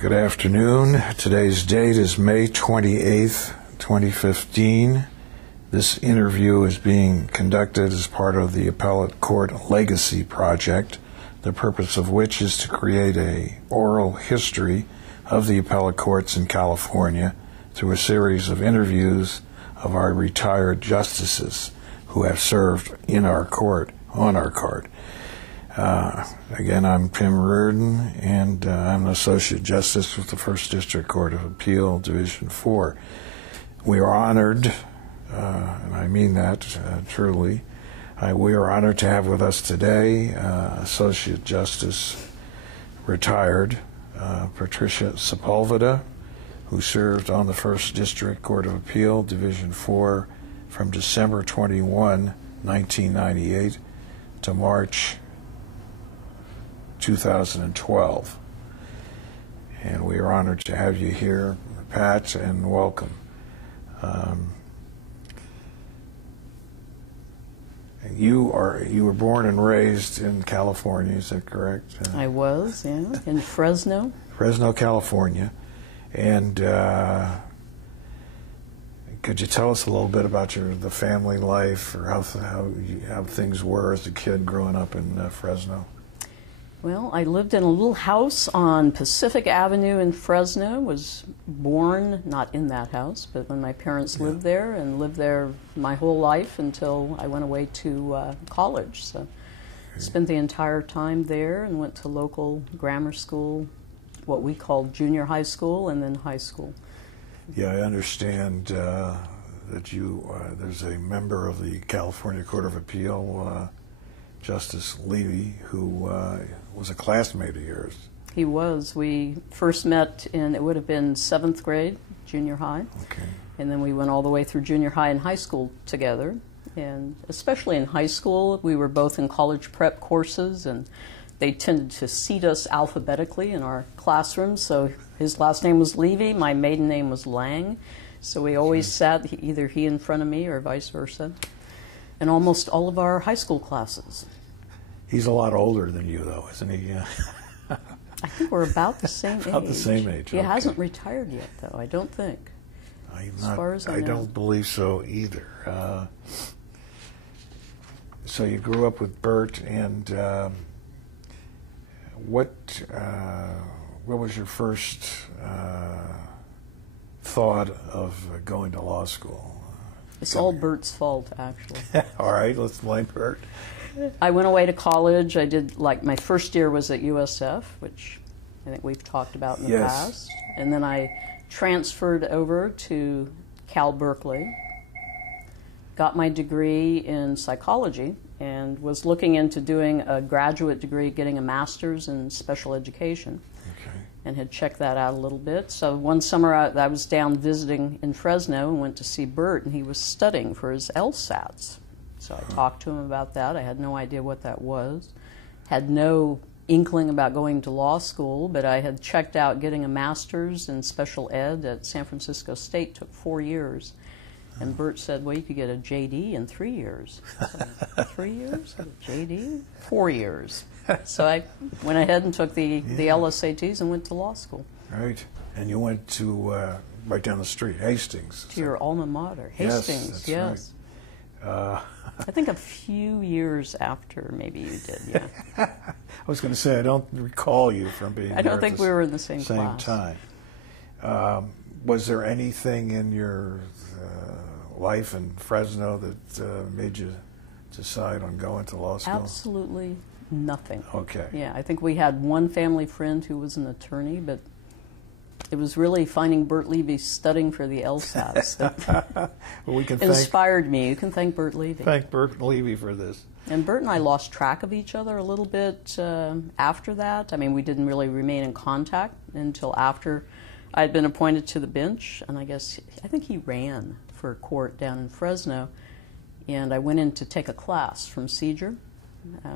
Good afternoon. Today's date is May 28th, 2015. This interview is being conducted as part of the Appellate Court Legacy Project, the purpose of which is to create an oral history of the appellate courts in California through a series of interviews of our retired justices who have served in our court, on our court. Again, I'm Tim Reardon, and I'm an Associate Justice with the First District Court of Appeal, Division 4. We are honored, and I mean that truly, we are honored to have with us today Associate Justice, retired, Patricia Sepulveda, who served on the First District Court of Appeal, Division 4, from December 21, 1998 to March 2012. And we are honored to have you here, Pat, and welcome. You were born and raised in California, is that correct? I was, yeah, in Fresno. Fresno, California. And could you tell us a little bit about the family life, or how things were as a kid growing up in Fresno? Well, I lived in a little house on Pacific Avenue in Fresno. Was born not in that house, but when my parents lived there, and lived there my whole life until I went away to college. So spent the entire time there and went to local grammar school, what we called junior high school, and then high school. Yeah, I understand that there's a member of the California Court of Appeal, Justice Levy, who was a classmate of yours. He was. We first met in, it would have been 7th grade, junior high. Okay. And then we went all the way through junior high and high school together. And especially in high school, we were both in college prep courses, and they tended to seat us alphabetically in our classrooms. So his last name was Levy, my maiden name was Lang. So we always sat, either he in front of me or vice versa, in almost all of our high school classes. He's a lot older than you, though, isn't he? I think we're about the same age. About the same age. He hasn't retired yet, though, I don't think. As far as I know. I don't believe so either. So you grew up with Bert, and what was your first thought of going to law school? It's all Bert's fault, actually. All right, let's blame Bert. I went away to college. I did, like, my first year was at USF, which I think we've talked about in the past. And then I transferred over to Cal Berkeley, got my degree in psychology, and was looking into doing a graduate degree, getting a master's in special education. Okay. And had checked that out a little bit. So one summer I was down visiting in Fresno and went to see Bert, and he was studying for his LSATs. So I talked to him about that. I had no idea what that was. Had no inkling about going to law school, but I had checked out getting a master's in special ed at San Francisco State. Took 4 years. And Bert said, well, you could get a JD in 3 years. So, 3 years? A JD? 4 years. So I went ahead and took the LSATs and went to law school. Right. And you went to right down the street, Hastings. To your alma mater, Hastings, yes. Right. I think a few years after maybe you did, yeah. I was going to say, I don't recall you from being there. I don't think we were in the same class. Time. Was there anything in your life in Fresno that made you decide on going to law school? Absolutely nothing. Okay. Yeah, I think we had one family friend who was an attorney, but it was really finding Bert Levy studying for the LSATs that well, we can inspired me. You can thank Bert Levy. Thank Bert Levy for this. And Bert and I lost track of each other a little bit after that. I mean, we didn't really remain in contact until after I'd been appointed to the bench, and I think he ran for court down in Fresno, and I went in to take a class from Seeger.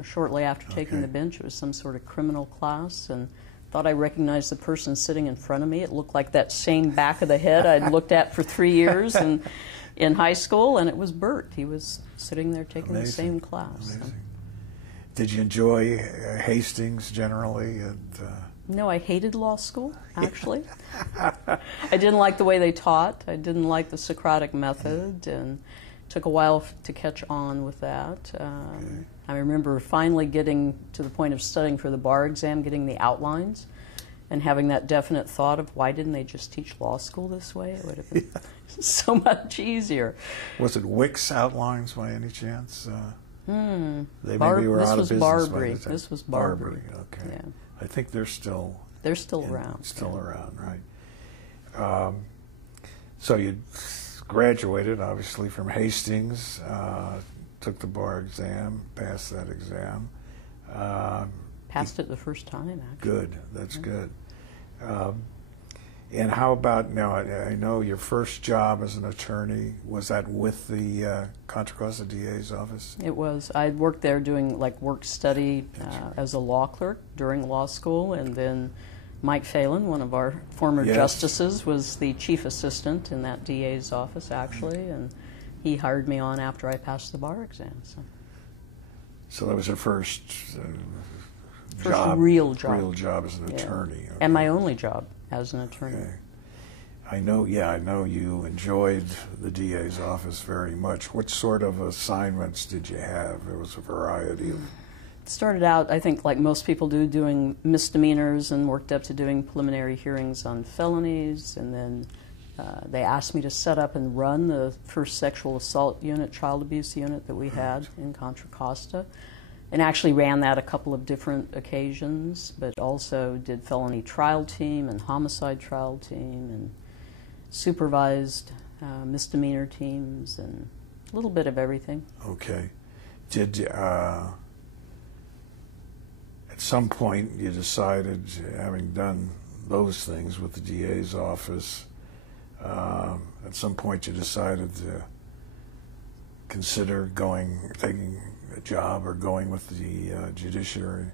Shortly after taking the bench, it was some sort of criminal class, and thought I recognized the person sitting in front of me. It looked like that same back of the head I'd looked at for 3 years in high school, and it was Bert. He was sitting there taking the same class. Amazing. Did you enjoy Hastings generally? No, I hated law school, actually. I didn't like the way they taught. I didn't like the Socratic method, and it took a while to catch on with that. I remember finally getting to the point of studying for the bar exam, getting the outlines, and having that definite thought of why didn't they just teach law school this way? It would have been so much easier. Was it Wick's outlines by any chance? They maybe were this out was of business Barbary. by the time. This was Barbary. Okay. Yeah. I think they're still around. Still around, right? So you graduated, obviously, from Hastings. Took the bar exam, passed that exam. Passed it the first time, actually. Good. That's good. And how about now? I know your first job as an attorney, was that with the Contra Costa DA's office? It was. I worked there doing like work study as a law clerk during law school, and then Mike Phelan, one of our former justices, was the chief assistant in that DA's office, actually, and he hired me on after I passed the bar exam. So that was your first real job as an attorney. Okay. And my only job as an attorney. Okay. I know you enjoyed the DA's office very much. What sort of assignments did you have? There was a variety of... Started out, I think, like most people do, doing misdemeanors, and worked up to doing preliminary hearings on felonies, and then they asked me to set up and run the first sexual assault unit, child abuse unit that we had in Contra Costa. And actually ran that a couple of different occasions, but also did felony trial team and homicide trial team, and supervised misdemeanor teams, and a little bit of everything. Okay. Did at some point you decided, having done those things with the DA's office, at some point you decided to consider taking a job or going with the judiciary?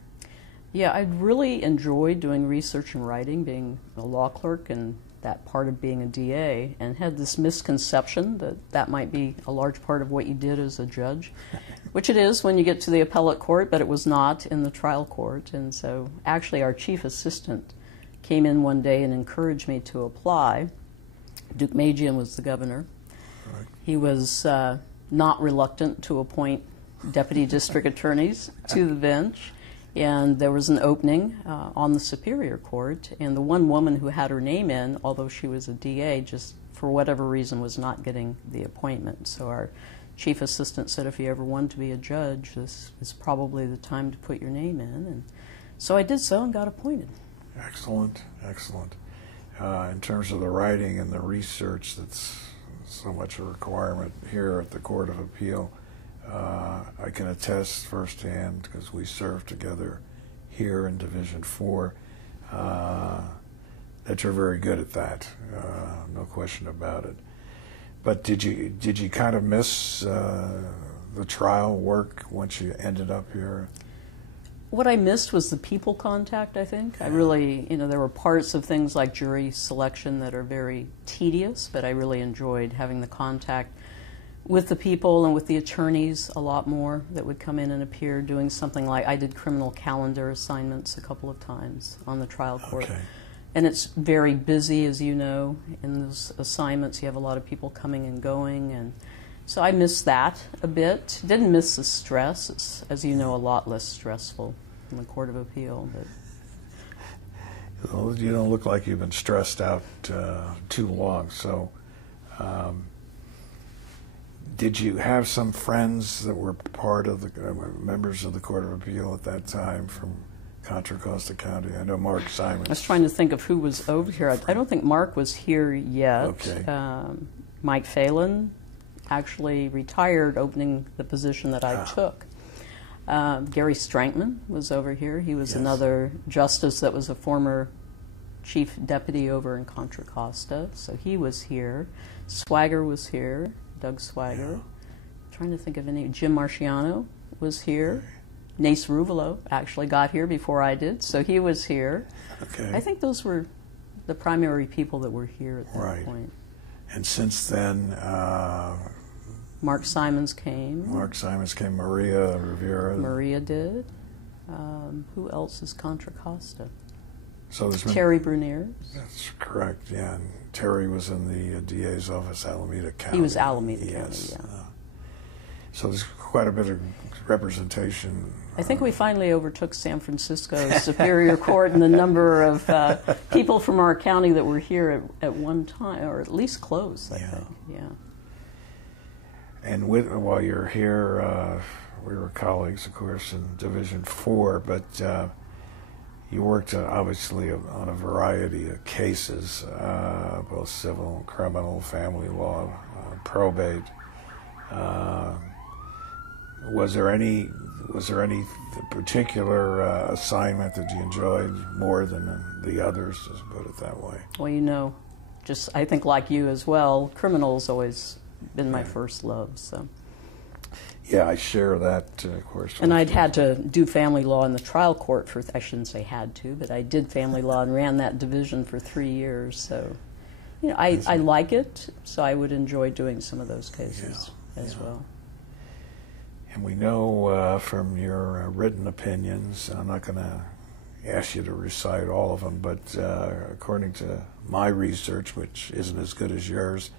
Yeah, I really enjoyed doing research and writing, being a law clerk and that part of being a DA, and had this misconception that that might be a large part of what you did as a judge, which it is when you get to the appellate court, but it was not in the trial court. And so actually our chief assistant came in one day and encouraged me to apply. Duke Magian was the governor. Right. He was not reluctant to appoint deputy district attorneys to the bench, and there was an opening on the Superior Court, and the one woman who had her name in, although she was a DA, just for whatever reason was not getting the appointment. So our chief assistant said, if you ever wanted to be a judge, this is probably the time to put your name in. And so I did so and got appointed. Excellent, excellent. In terms of the writing and the research, that's so much a requirement here at the Court of Appeal. I can attest firsthand, because we served together here in Division 4, that you're very good at that. No question about it. But did you kind of miss the trial work once you ended up here? What I missed was the people contact, I think. I really, there were parts of things like jury selection that are very tedious, but I really enjoyed having the contact with the people and with the attorneys a lot more that would come in and appear, doing something like, I did criminal calendar assignments a couple of times on the trial court. Okay. And it's very busy, as you know, in those assignments. You have a lot of people coming and going, and so I missed that a bit. Didn't miss the stress. It's, as you know, a lot less stressful in the Court of Appeal. But Well, you don't look like you've been stressed out too long. So, did you have some friends that were part of the members of the Court of Appeal at that time from Contra Costa County? I know Mark Simons. I was trying to think of who was over here. I don't think Mark was here yet. Okay. Mike Phelan actually retired, opening the position that I took. Gary Strankman was over here. He was another justice that was a former chief deputy over in Contra Costa, so he was here. Swagger was here, Doug Swagger. Trying to think of any. Jim Marciano was here. Nace Ruvalo actually got here before I did, so he was here. Okay. I think those were the primary people that were here at that point. And since then, Mark Simons came. Maria Rivera. Maria did. Who else is Contra Costa? So there's been, Terry Brunier. That's correct, yeah. And Terry was in the DA's office, Alameda County. He was Alameda yes. County, yeah. So there's quite a bit of representation. I think we finally overtook San Francisco Superior Court in the number of people from our county that were here at one time, or at least close, I think. Yeah. And while you're here, we were colleagues, of course, in Division 4, but you worked obviously on a variety of cases, both civil, criminal, family law, probate. Was there any particular assignment that you enjoyed more than the others, just put it that way? Well, you know, just I think like you as well, criminal's always been my first love, so. Yeah, I share that, of course. And I'd had to do family law in the trial court for, I shouldn't say had to, but I did family law and ran that division for 3 years, so. You know, I like it, so I would enjoy doing some of those cases as well. And we know from your written opinions, I'm not going to ask you to recite all of them, but according to my research, which isn't as good as yours,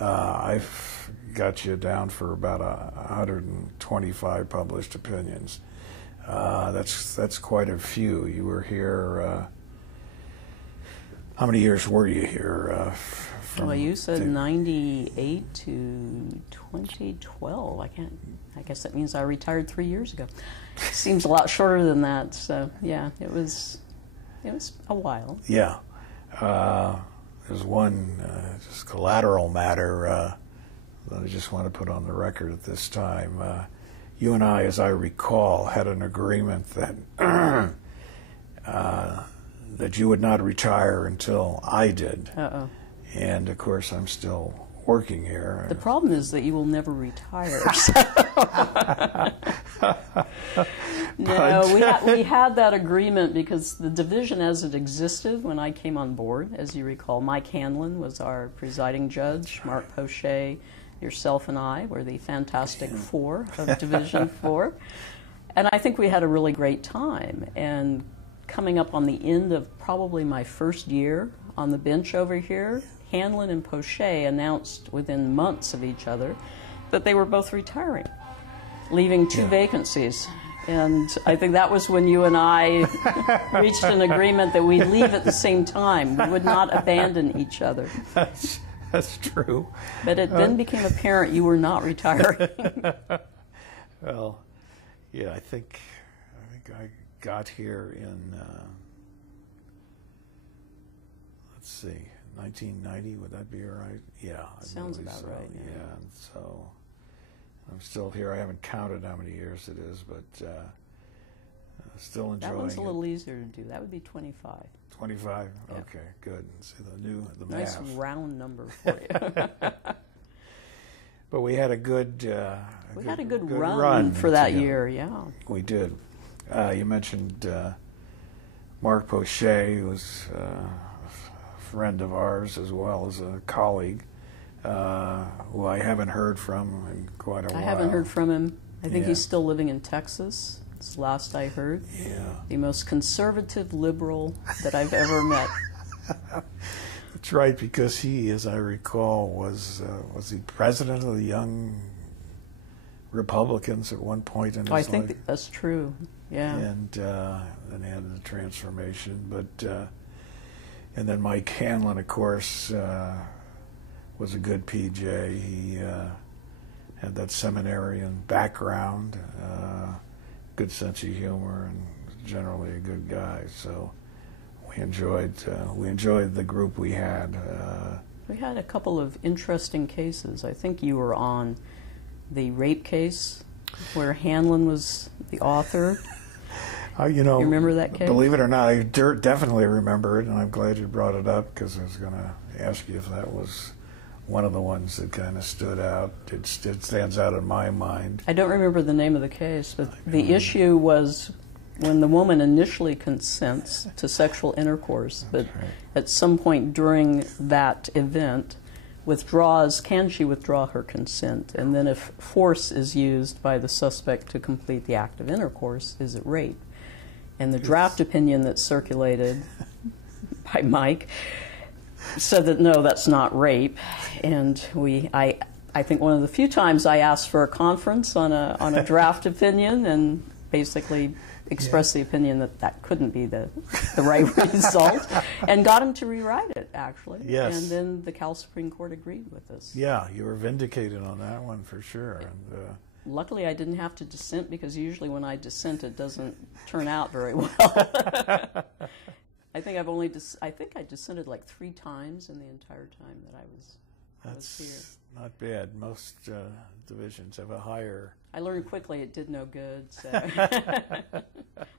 I've got you down for about 125 published opinions. That's quite a few. You were here. How many years were you here? Well, you said 98 to 2012. I guess that means I retired 3 years ago. Seems a lot shorter than that. So yeah, it was a while. Yeah. There's one just collateral matter that I just want to put on the record at this time. You and I, as I recall, had an agreement that that you would not retire until I did. Uh-oh. And of course, I'm still working here. The problem is that you will never retire. No, we had that agreement because the division as it existed when I came on board, as you recall, Mike Hanlon was our presiding judge, Mark Pochet, yourself and I were the Fantastic Four of Division 4. And I think we had a really great time. And coming up on the end of probably my first year on the bench over here, Hanlon and Pochet announced within months of each other that they were both retiring, leaving two vacancies. And I think that was when you and I reached an agreement that we'd leave at the same time. We would not abandon each other. That's true. But it then became apparent you were not retiring. Well, yeah, I think I got here in, let's see, 1990, would that be all right? Yeah. Sounds about right. Yeah, and so I'm still here. I haven't counted how many years it is, but still enjoying it. That one's a little easier to do. That would be 25. 25? Yeah. Okay, good. See the nice math. round number for you. But we had a good we had a good run for that year, yeah. We did. You mentioned Mark Pochet, who was a friend of ours as well as a colleague, who I haven't heard from in quite a while. I haven't heard from him. I think he's still living in Texas. That's the last I heard. Yeah. The most conservative liberal that I've ever met. That's right, because he, as I recall, was he president of the Young Republicans at one point in his life? I think that's true. Yeah. And then he had the transformation, but and then Mike Hanlon, of course, was a good PJ. He had that seminarian background, good sense of humor, and generally a good guy. So we enjoyed the group we had. We had a couple of interesting cases. I think you were on the rape case where Hanlon was the author. You know, you remember that case? Believe it or not, I definitely remember it, and I'm glad you brought it up because I was going to ask you if that was one of the ones that kind of stood out. It stands out in my mind. I don't remember the name of the case, but the issue was when the woman initially consents to sexual intercourse, but at some point during that event can she withdraw her consent? And then if force is used by the suspect to complete the act of intercourse, is it rape? And the draft opinion that circulated by Mike said that no, that's not rape. And I think one of the few times I asked for a conference on a draft opinion, and basically expressed the opinion that that couldn't be the right result, and got him to rewrite it, actually. Yes. And then the Cal Supreme Court agreed with us. Yeah, you were vindicated on that one for sure. And, luckily, I didn't have to dissent, because usually when I dissent, it doesn't turn out very well. I think I dissented like 3 times in the entire time that I was here. That's not bad. Most divisions have a higher. I learned quickly it did no good, so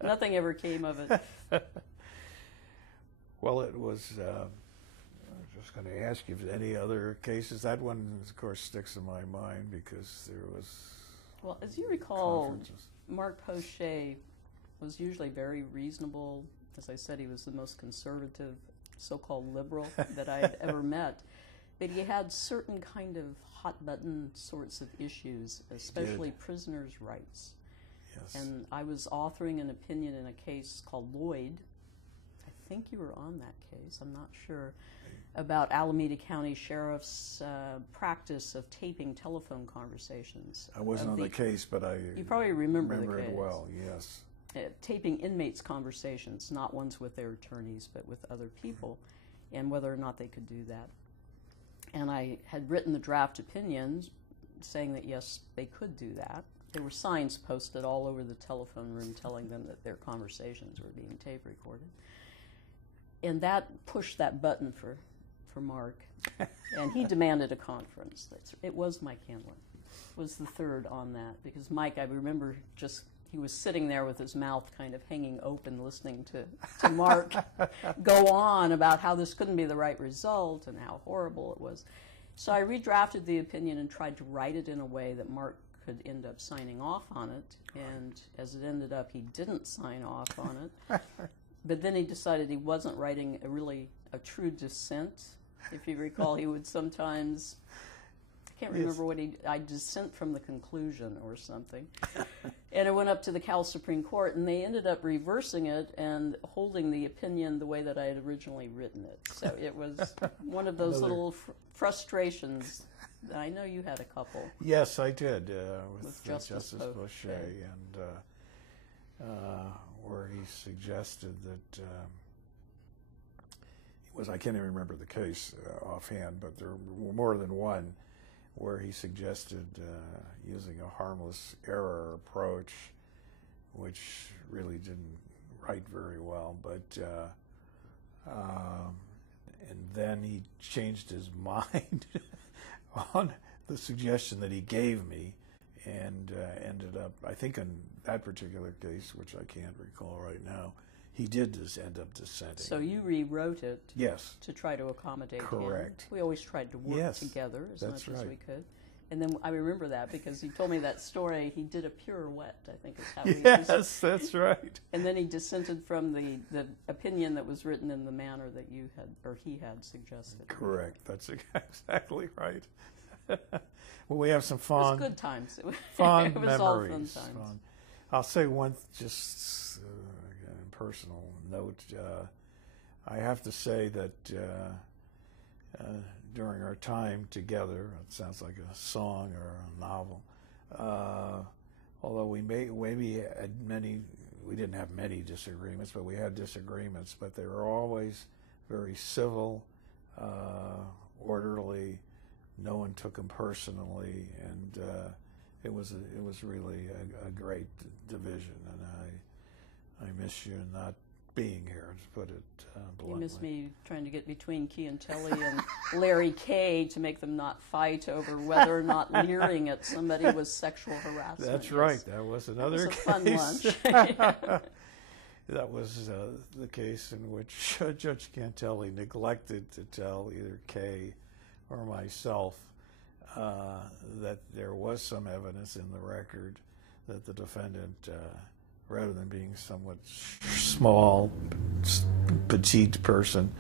nothing ever came of it. Well, it was. I was just going to ask you if any other cases. That one, of course, sticks in my mind because there was. Well, as you recall, Mark Pochet was usually very reasonable. As I said, he was the most conservative, so-called liberal that I had ever met. But he had certain kind of hot-button sorts of issues, especially prisoners' rights. Yes. And I was authoring an opinion in a case called Lloyd. I think you were on that case, I'm not sure, about Alameda County Sheriff's practice of taping telephone conversations. I wasn't on the case, but you probably remember the it case. well, yes. Taping inmates' conversations, not ones with their attorneys, but with other people, and whether or not they could do that. And I had written the draft opinions saying that, yes, they could do that. There were signs posted all over the telephone room telling them that their conversations were being tape recorded. And that pushed that button for Mark. And he demanded a conference. It was Mike Hanlon, was the third on that. Because Mike, I remember he was sitting there with his mouth kind of hanging open, listening to Mark go on about how this couldn't be the right result and how horrible it was. So I redrafted the opinion and tried to write it in a way that Mark could end up signing off on it. And as it ended up, he didn't sign off on it. But then he decided he wasn't writing a true dissent. If you recall, he would sometimes, I can't remember what I dissent from the conclusion or something. And it went up to the Cal Supreme Court, and they ended up reversing it and holding the opinion the way that I had originally written it. So it was one of those little frustrations. I know you had a couple. Yes, I did, with Justice Pochet, and where he suggested that I can't even remember the case offhand, but there were more than one where he suggested using a harmless error approach, which really didn't write very well. But and then he changed his mind on the suggestion that he gave me, and ended up, I think in that particular case, which I can't recall right now, he did just end up dissenting. So you rewrote it to try to accommodate Correct. him. We always tried to work together as much as we could. And then I remember that because you told me that story. He did a pirouette, I think is how he Yes, that's right. And then he dissented from the opinion that was written in the manner that you had, or he had suggested. Correct. That's exactly right. Well, we have some fun. It was good times. Fun it was memories. all fun times. Fun. I'll say one just personal note. I have to say that during our time together, it sounds like a song or a novel, although we maybe had we didn't have many disagreements, but we had disagreements, but they were always very civil, orderly. No one took them personally, and it was really a great division, and I miss you not being here, to put it bluntly. You miss me trying to get between Chiantelli and Larry Kay to make them not fight over whether or not leering at somebody was sexual harassment. That's right. That was another case. That was a fun lunch. That was the case in which Judge Chiantelli neglected to tell either Kay or myself that there was some evidence in the record that the defendant, rather than being somewhat small, petite person,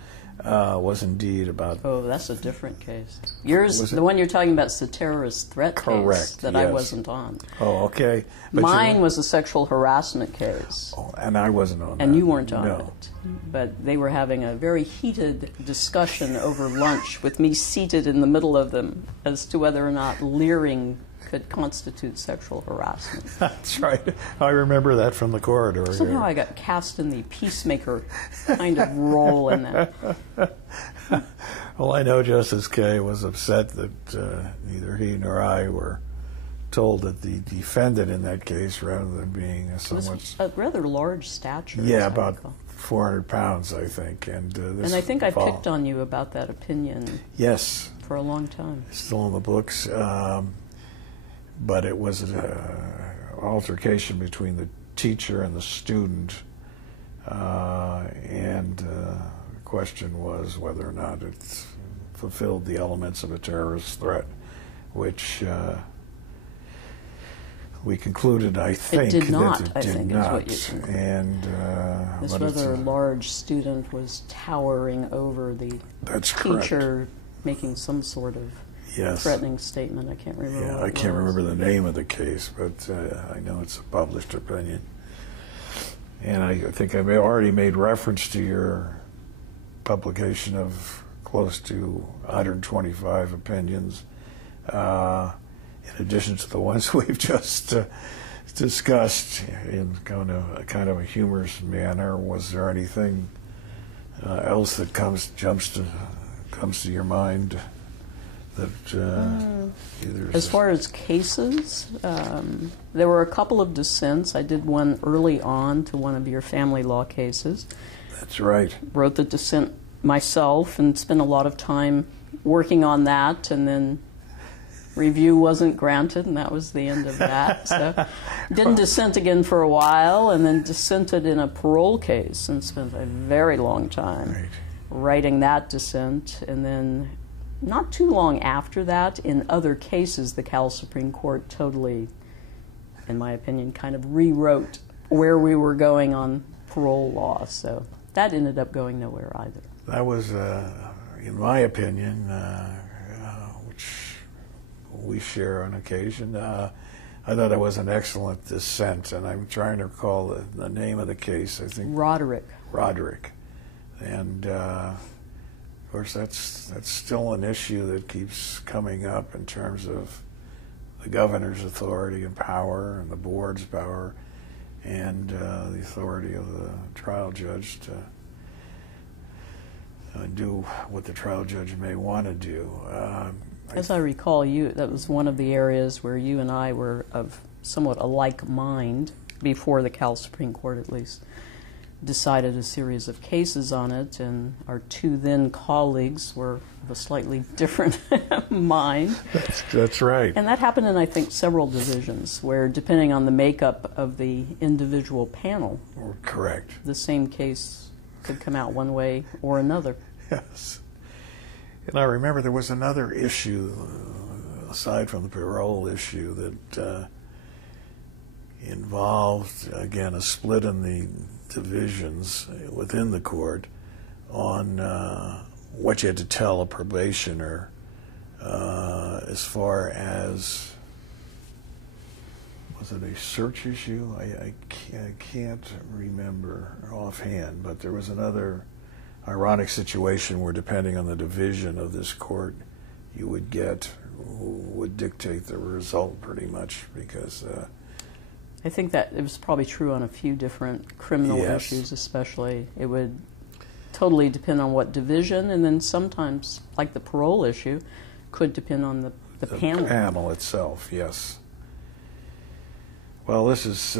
was indeed about... Oh, that's a different case. Yours, the one you're talking about, is the terrorist threat case that I wasn't on. Oh, okay. But mine was a sexual harassment case. Oh, and I wasn't on that. And you weren't on it. But they were having a very heated discussion over lunch with me seated in the middle of them as to whether or not leering could constitute sexual harassment. That's right. I remember that from the corridor. Somehow I got cast in the peacemaker kind of role in that. Well, I know Justice Kay was upset that neither he nor I were told that the defendant in that case, rather than being a somewhat... a rather large stature. Yeah, about 400 pounds, I think. And I think I picked on you about that opinion. Yes. For a long time. Still in the books. But it was an altercation between the teacher and the student, and the question was whether or not it fulfilled the elements of a terrorist threat, which we concluded, I think, it did not, that it did not. Is what you and this rather large student was towering over the teacher, making some sort of threatening statement. I can't remember. Yeah, I can't remember the name of the case, but I know it's a published opinion. And I think I've already made reference to your publication of close to 125 opinions, in addition to the ones we've just discussed in kind of a humorous manner. Was there anything else that comes to your mind? That as far as cases, there were a couple of dissents. I did one early on to one of your family law cases. That's right. Wrote the dissent myself and spent a lot of time working on that, and then review wasn't granted, and that was the end of that. So didn't dissent again for a while, and then dissented in a parole case and spent a very long time writing that dissent, and then not too long after that, in other cases, the Cal Supreme Court totally, in my opinion, kind of rewrote where we were going on parole law. So that ended up going nowhere either. That was, in my opinion, which we share on occasion, I thought it was an excellent dissent, and I'm trying to recall the name of the case. I think Roderick. And of course, that's still an issue that keeps coming up in terms of the governor's authority and power, and the board's power, and the authority of the trial judge to do what the trial judge may want to do. As I recall, that was one of the areas where you and I were of somewhat a like mind, before the Cal Supreme Court at least decided a series of cases on it, and our two then colleagues were of a slightly different mind. That's right. And that happened in, I think, several divisions, where depending on the makeup of the individual panel, correct, the same case could come out one way or another. Yes. And I remember there was another issue, aside from the parole issue, that involved, again, a split in the divisions within the court on what you had to tell a probationer as far as, was it a search issue? I can't remember offhand, but there was another ironic situation where, depending on the division of this court you would get, would dictate the result pretty much, because I think that it was probably true on a few different criminal issues especially. It would totally depend on what division, and then sometimes, like the parole issue, could depend on the panel. The panel itself, yes. Well, this is,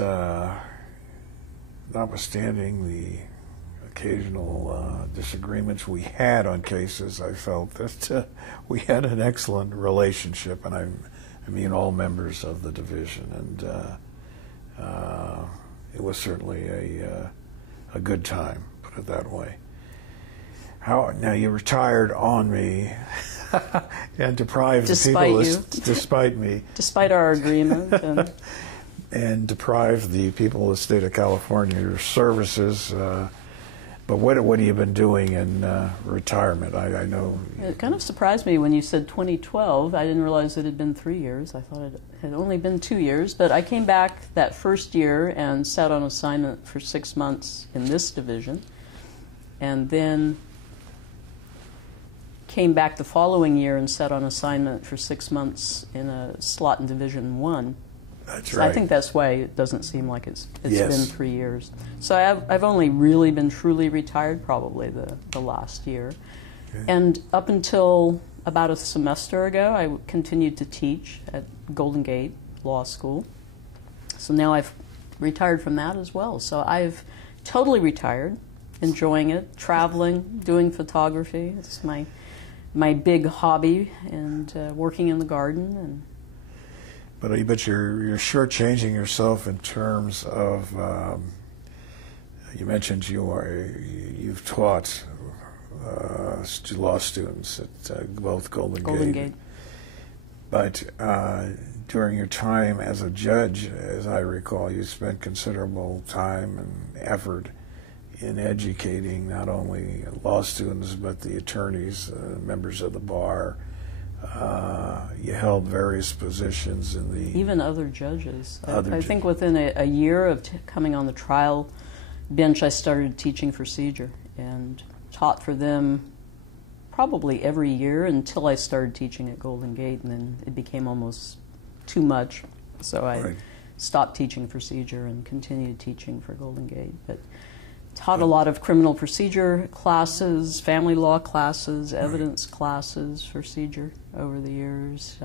notwithstanding the occasional disagreements we had on cases, I felt that we had an excellent relationship, and I mean all members of the division, and it was certainly a good time, put it that way. Now you retired on me and deprived the people, despite me, despite our agreement, and deprived the people of the state of California of your services. But what have you been doing in retirement? I know. It kind of surprised me when you said 2012. I didn't realize it had been 3 years. I thought it had only been 2 years. But I came back that first year and sat on assignment for 6 months in this division, and then came back the following year and sat on assignment for 6 months in a slot in Division 1. That's So right. I think that's why it doesn't seem like it's Yes. been 3 years. So I've only really been truly retired probably the last year. Okay. And up until about a semester ago, I continued to teach at Golden Gate Law School. So now I've retired from that as well. So I've totally retired, enjoying it, traveling, doing photography. It's my big hobby, and working in the garden. And But you're shortchanging yourself in terms of. You mentioned you've taught law students at both Golden Gate. But during your time as a judge, as I recall, you spent considerable time and effort in educating not only law students but the attorneys, members of the bar. You held various positions in the... even other judges. Other I think within a year of coming on the trial bench, I started teaching procedure and taught for them probably every year until I started teaching at Golden Gate, and then it became almost too much. So I Right. stopped teaching procedure and continued teaching for Golden Gate. But taught a lot of criminal procedure classes, family law classes, evidence classes, procedure over the years.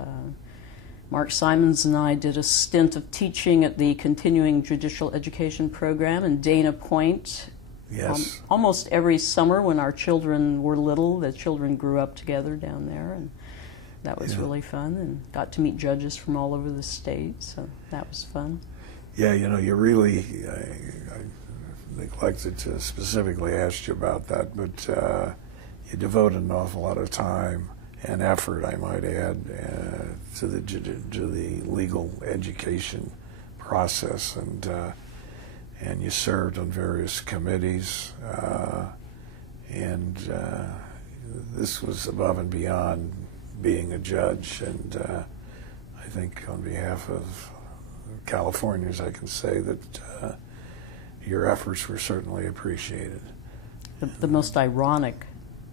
Mark Simons and I did a stint of teaching at the continuing judicial education program in Dana Point. Yes. Almost every summer when our children were little, the children grew up together down there, and that was really fun, and got to meet judges from all over the state, so that was fun. Yeah, you really... I neglected to specifically ask you about that, but you devoted an awful lot of time and effort, I might add, to the legal education process, and you served on various committees, and this was above and beyond being a judge, and I think on behalf of Californians I can say that your efforts were certainly appreciated. The most ironic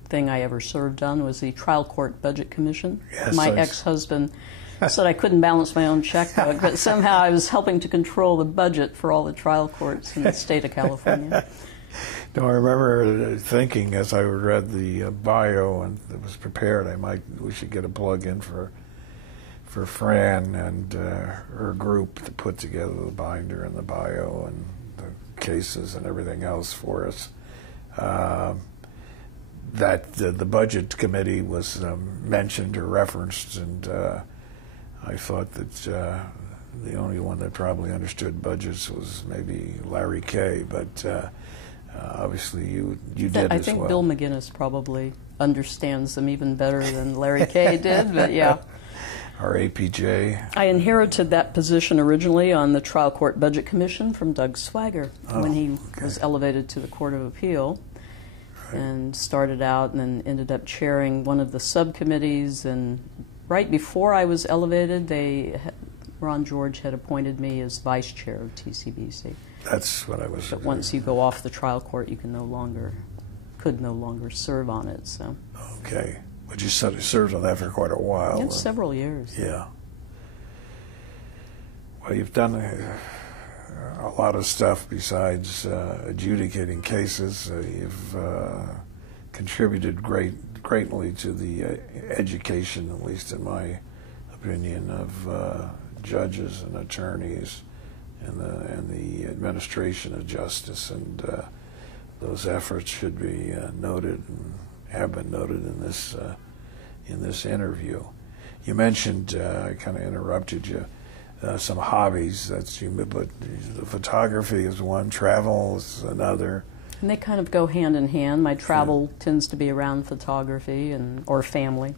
thing I ever served on was the Trial Court Budget Commission. Yes, my ex-husband said I couldn't balance my own checkbook, but somehow I was helping to control the budget for all the trial courts in the state of California. No, I remember thinking as I read the bio and it was prepared, we should get a plug-in for Fran and her group to put together the binder and the bio and the cases and everything else for us. That the budget committee was mentioned or referenced, and I thought that the only one that probably understood budgets was maybe Larry Kay, but obviously you did as well. I think Bill McGinnis probably understands them even better than Larry Kay did, but yeah. Our APJ. I inherited that position originally on the Trial Court Budget Commission from Doug Swagger when he was elevated to the Court of Appeal, and started out and then ended up chairing one of the subcommittees. And right before I was elevated, Ron George had appointed me as vice chair of TCBC. That's what I was. But once you go off the trial court, you could no longer serve on it. So. Okay. But you served on that for quite a while. It's several years. Yeah. Well, you've done a lot of stuff besides adjudicating cases. You've contributed greatly to the education, at least in my opinion, of judges and attorneys and the administration of justice. And those efforts should be noted and have been noted in this interview. You mentioned, I kind of interrupted you, some hobbies but the photography is one, travel is another. And they kind of go hand in hand. My travel tends to be around photography or family.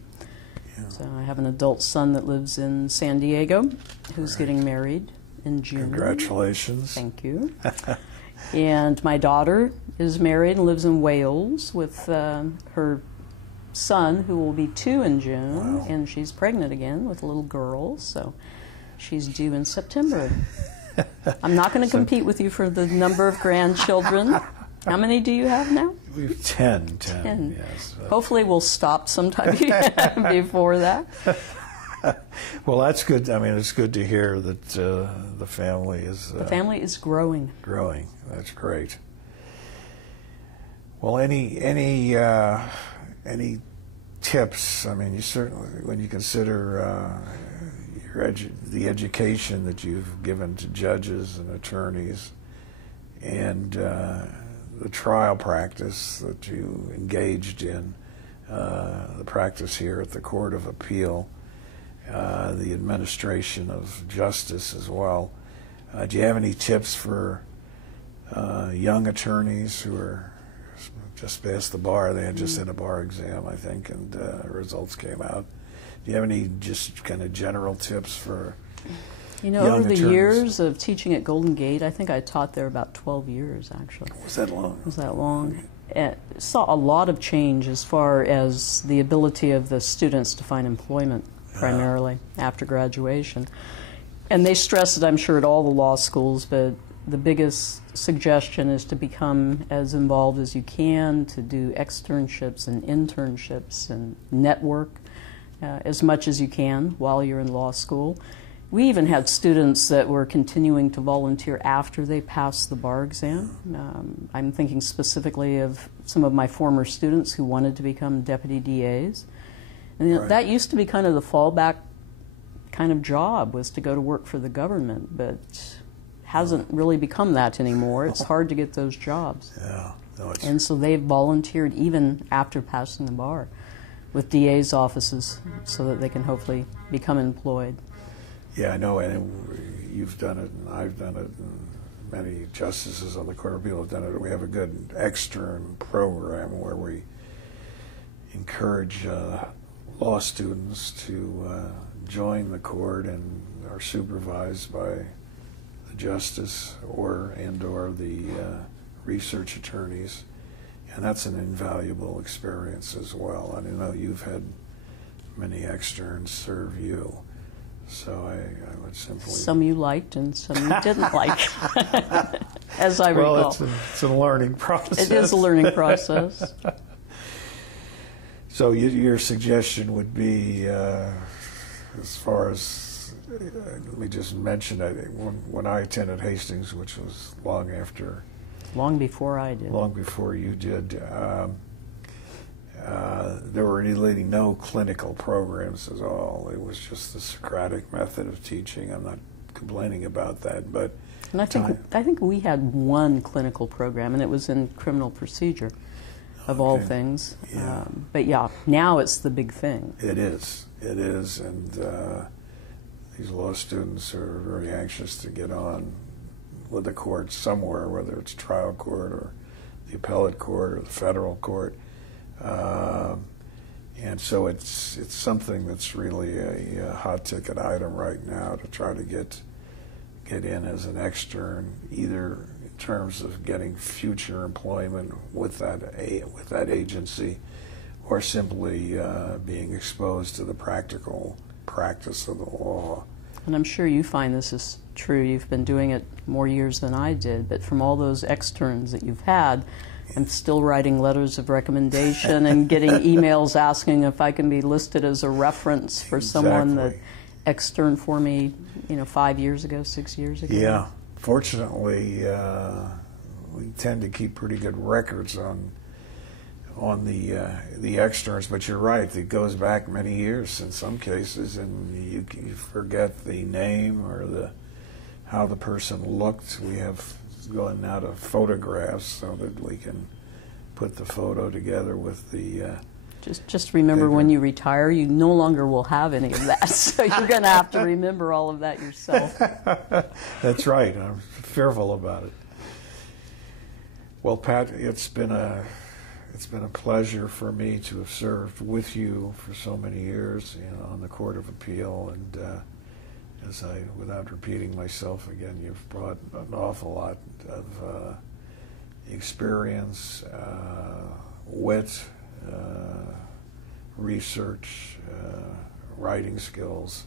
Yeah. So I have an adult son that lives in San Diego who's getting married in June. Congratulations. Thank you. And my daughter is married and lives in Wales with her son, who will be 2 in June, Wow. and she's pregnant again with a little girl, so she's due in September. I'm not going to compete with you for the number of grandchildren. How many do you have now? We have 10. 10. Yes. Hopefully we'll stop sometime before that. Well, that's good. I mean, it's good to hear that the family is The family is growing. growing. That's great. Well, any tips? I mean, you certainly, when you consider the education that you've given to judges and attorneys, and the trial practice that you engaged in, the practice here at the Court of Appeal, the administration of justice as well. Do you have any tips for young attorneys who are just past the bar? They had just had a bar exam, I think, and results came out. Do you have any just kind of general tips for young over the attorneys? years of teaching at Golden Gate, I think I taught there about 12 years, actually. Was that long? Was that long? Saw a lot of change as far as the ability of the students to find employment, primarily after graduation. And they stress it, I'm sure, at all the law schools, but the biggest suggestion is to become as involved as you can, to do externships and internships and network as much as you can while you're in law school. We even had students that were continuing to volunteer after they passed the bar exam. I'm thinking specifically of some of my former students who wanted to become deputy DAs. And Right. that used to be kind of the fallback kind of job, was to go to work for the government, but hasn't really become that anymore. It's hard to get those jobs. Yeah. No, it's And so they've volunteered even after passing the bar with DA's offices so that they can hopefully become employed. Yeah, I know, and you've done it, and I've done it, and many justices on the Court of Appeal have done it. We have a good extern program where we encourage law students to join the court and are supervised by the justice or the research attorneys, and that's an invaluable experience as well. I know you've had many externs serve you. So I would simply... Some you liked and some you didn't like, as I recall. Well, it's a learning process. It is a learning process. So your suggestion would be, as far as, let me just mention that when I attended Hastings, which was long Long before I did. long before you did, there were really no clinical programs at all. It was just the Socratic method of teaching. I'm not complaining about that, but And I think we had one clinical program, and it was in criminal procedure, of all things. Yeah. But yeah, now it's the big thing. It is, and these law students are very anxious to get on with the court somewhere, whether it's trial court or the appellate court or the federal court. And so it's something that's really a hot ticket item right now to try to get in as an extern, either in terms of getting future employment with that agency, or simply being exposed to the practical practice of the law. And I'm sure you find this is true. You've been doing it more years than I did, but from all those externs that you've had, I'm still writing letters of recommendation and getting emails asking if I can be listed as a reference for someone that externed for me, 5 years ago, 6 years ago. Yeah, fortunately, we tend to keep pretty good records on the externs. But you're right; it goes back many years in some cases, and you forget the name or how the person looked. We have going now to photographs so that we can put the photo together with the Just remember, paper. when you retire, you no longer will have any of that, so you're going to have to remember all of that yourself. That's right. I'm fearful about it. Well, Pat, it's been a pleasure for me to have served with you for so many years on the Court of Appeal, and without repeating myself again, you've brought an awful lot of experience, wit, research, writing skills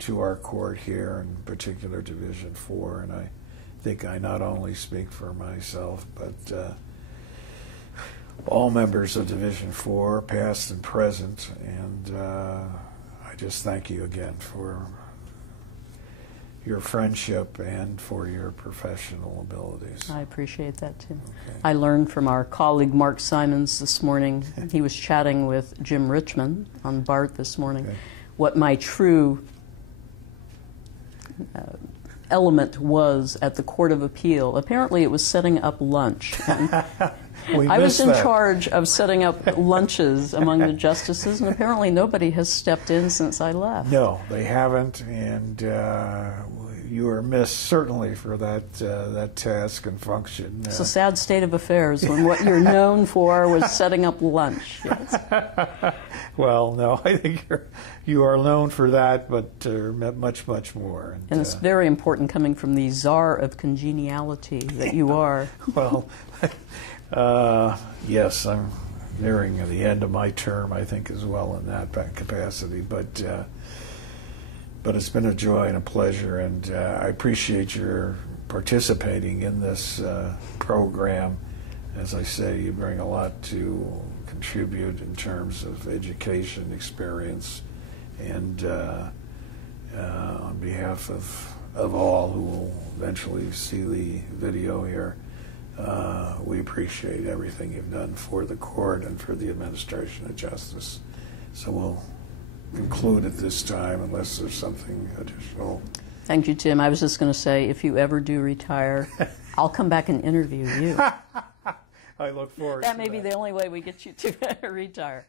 to our court here, in particular Division 4. And I think I not only speak for myself, but all members of Division 4, past and present, and I just thank you again for your friendship and for your professional abilities. I appreciate that too. Okay. I learned from our colleague Mark Simons this morning. He was chatting with Jim Richmond on BART this morning. Okay. What my true element was at the Court of Appeal. Apparently it was setting up lunch. I was in charge of setting up lunches among the justices, and apparently nobody has stepped in since I left. No, they haven't, and you are missed certainly for that task and function. It's a sad state of affairs when what you're known for was setting up lunch. Yes. Well, no, I think you are known for that, but much, much more. And it's very important coming from the czar of congeniality that you are. Well, yes, I'm nearing the end of my term, I think, as well in that capacity. But it's been a joy and a pleasure, and I appreciate your participating in this program. As I say, you bring a lot to contribute in terms of education, experience, and on behalf of all who will eventually see the video here, we appreciate everything you've done for the court and for the administration of justice. So we'll conclude at this time unless there's something additional. Thank you, Tim. I was just going to say, if you ever do retire, I'll come back and interview you. I look forward to that. That may be the only way we get you to retire.